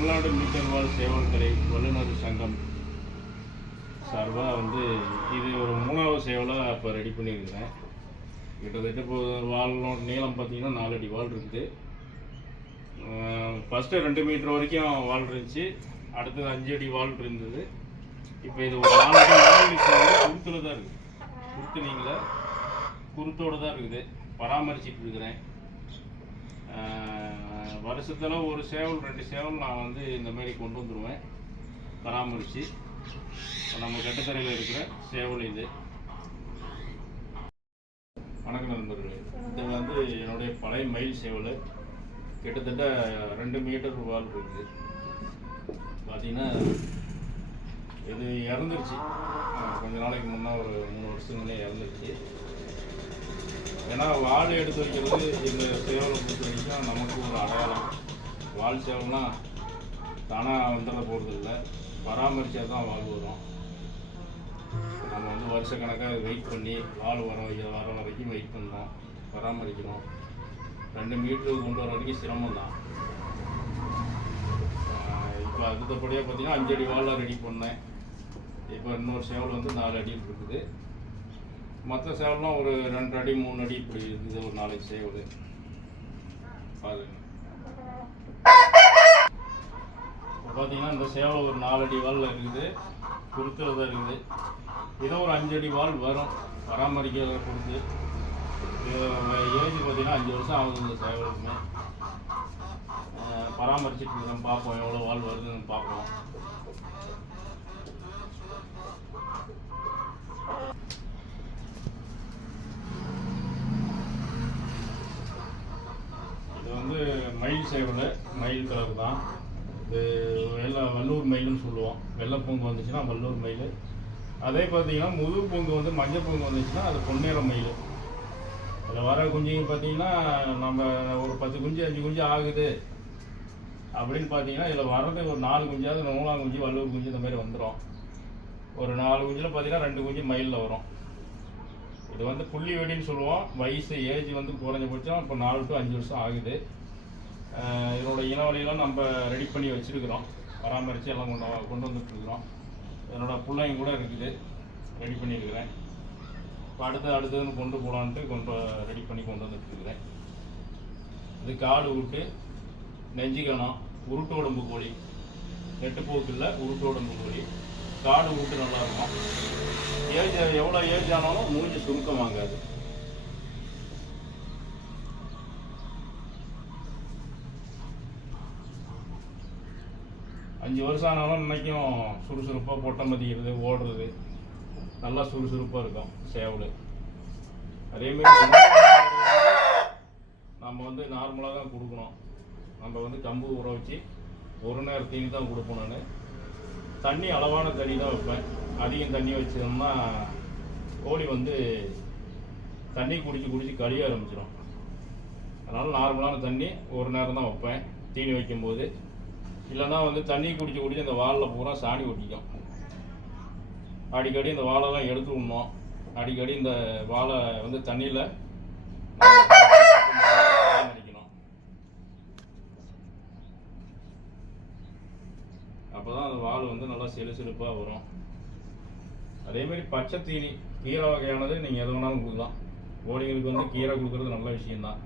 Tamil Nadu metre வால் சேவல் கலை வல்லுநர் சங்கம் சார்பாக இது ஒரு 3வது சேவலாக இப்போ ரெடி பண்ணியிருக்கிறேன். கிட்டத்தட்ட இப்போ வாலோட நீளம் பார்த்தீங்கன்னா 4 அடி வால் இருக்குது. ஃபஸ்ட்டு 2 மீட்டர் வரைக்கும் வால் இருந்துச்சு, அடுத்தது 5 அடி வால் இருந்தது. இப்போ இது ஒரு 4 அடி வால் இப்போ குருத்தில் தான் இருக்குது. குருத்து நீங்கள குருத்தோடு தான் இருக்குது. பராமரிச்சுட்டு இருக்கிறேன். வருஷத்தில் ஒரு சேவல் 2 சேவல் நான் இந்த மாதிரி கொண்டு வந்துடுவேன் பராமரித்து. நம்ம கட்டுத்தரையில் இருக்கிற சேவல் இது. வணக்கம் நண்பர்களே, இது என்னுடைய பழைய மயில் சேவல். கிட்டத்தட்ட 2 மீட்டர் வால் இருக்குது. பார்த்தீங்கன்னா இது இறந்துருச்சு. கொஞ்ச நாளைக்கு முன்னே ஒரு 3 வருஷங்களே இறந்துருச்சு. ஏன்னா வால் எடுத்து வைக்கிறது இந்த சேவலை பொறுத்த வரைக்கும் நமக்கு ஒரு அடையாளம். வால் சேவல்னால் தானாக வந்துட போகிறது இல்லை, பராமரித்தா தான் வால் வரும். நம்ம வருஷக்கணக்காக வெயிட் பண்ணி வால் வர வரைக்கும் வெயிட் பண்ணோம், பராமரிக்கணும். 2 மீட்டருக்கு கொண்டு வர வரைக்கும் சிரமம் தான். இப்போ அடுத்தபடியாக பார்த்தீங்கன்னா 5 அடி வாலில் ரெடி பண்ணேன். இப்போ இன்னொரு சேவல் 4 அடியில் இருக்குது. மற்ற சேவல்லாம் ஒரு 2 அடி 3 அடி இப்படி இருக்குது. ஒரு 4 சேவல் பாருங்க. இப்போ பார்த்தீங்கன்னா இந்த சேவல் ஒரு 4 அடி வாலில் இருக்குது, குருத்தில் தான் இருக்குது. இதோ ஒரு 5 அடி வால் வரும் பராமரிக்கிறத பொறுத்து. ஏஜ் பார்த்தீங்கன்னா 5 வருஷம் ஆகுது. இந்த சேவலுக்குமே பராமரிச்சுட்டு இருக்கோம். பார்ப்போம் எவ்வளோ வால் வருதுன்னு பார்ப்போம். இது மயில் சேவல், மயில் கலர் தான். இது வல்லூர் மயில்னு சொல்லுவோம். வெள்ளை பூங்கு வந்துச்சுன்னா வல்லூர் மயில். அதே பார்த்தீங்கன்னா முழு பூங்கு மஞ்சள் பூங்கு வந்துச்சுன்னா அது பொன்னேற மயில். அதில் வர குஞ்சுங்க பார்த்தீங்கன்னா நம்ம ஒரு 10 குஞ்சு 5 குஞ்சு ஆகுது அப்படின்னு பார்த்தீங்கன்னா இதில் வர்றது ஒரு 4 குஞ்சாவது 3ஆம் குஞ்சு வல்லூர் குஞ்சு இந்த மாதிரி வந்துடும். ஒரு 4 குஞ்சில் பார்த்தீங்கன்னா 2 குஞ்சு மயிலில் வரும். இது புள்ளி வெடின்னு சொல்லுவோம். வயசு ஏஜ் குறைஞ்சபட்சம் இப்போ 4 to 5 வருஷம் ஆகுது. இதனோட இனவழியெல்லாம் நம்ம ரெடி பண்ணி வச்சுருக்கிறோம், பராமரித்து எல்லாம் கொண்டு வந்துட்டுருக்குறோம். என்னோட பிள்ளைங்க கூட இருக்குது, ரெடி பண்ணியிருக்கிறேன். இப்போ அடுத்ததுன்னு கொண்டு போகலான்ட்டு ரெடி பண்ணி கொண்டு வந்துட்டுருக்குறேன். இது காடு உருட்டு, நெஞ்சிக்கணம், உருட்டு உடம்பு கோழி, நெட்டுப்போக்கு இல்லை, உருட்டு உடம்பு கோழி. காடு உருட்டு நல்லாயிருக்கும். ஏஜ் எவ்வளோ ஏஜ் ஆனாலும் மூஞ்சி சுருக்கம் வாங்காது. அஞ்சு வருஷம் ஆனாலும் இன்னைக்கும் சுறுசுறுப்பாக பொட்டம் மதிக்கிறது, ஓடுறது நல்லா சுறுசுறுப்பாக இருக்கும் சேவல். அதேமாரி நம்ம நார்மலாக தான் கொடுக்கணும். நம்ம கம்பு ஊற வச்சு ஒரு நேரம் தீனி தான் கொடுப்போம். நான் தண்ணி அளவான தண்ணி தான் வைப்பேன். அதிகம் தண்ணி வச்சோம்னா கோழி தண்ணி குடிச்சு கழிய ஆரம்பிச்சிடும். அதனால் நார்மலான தண்ணி ஒரு நேரம் தான் வைப்பேன் தீனி வைக்கும்போது. இல்லைன்னா தண்ணி குடிச்சு அந்த வாலில் பூரா சாணி ஒட்டிக்கும். அடிக்கடி இந்த வாழெல்லாம் எடுத்து விடணும். அடிக்கடி இந்த வாழை தண்ணியில் பராமரிக்கணும். அப்போ தான் அந்த வால் நல்லா செலுப்பாக வரும். அதேமாரி பச்சை தீனி கீரை வகையானது நீங்கள் எது வேணாலும் கொடுக்கலாம். கோழிங்களுக்கு கீரை கொடுக்குறது நல்ல விஷயம்தான்.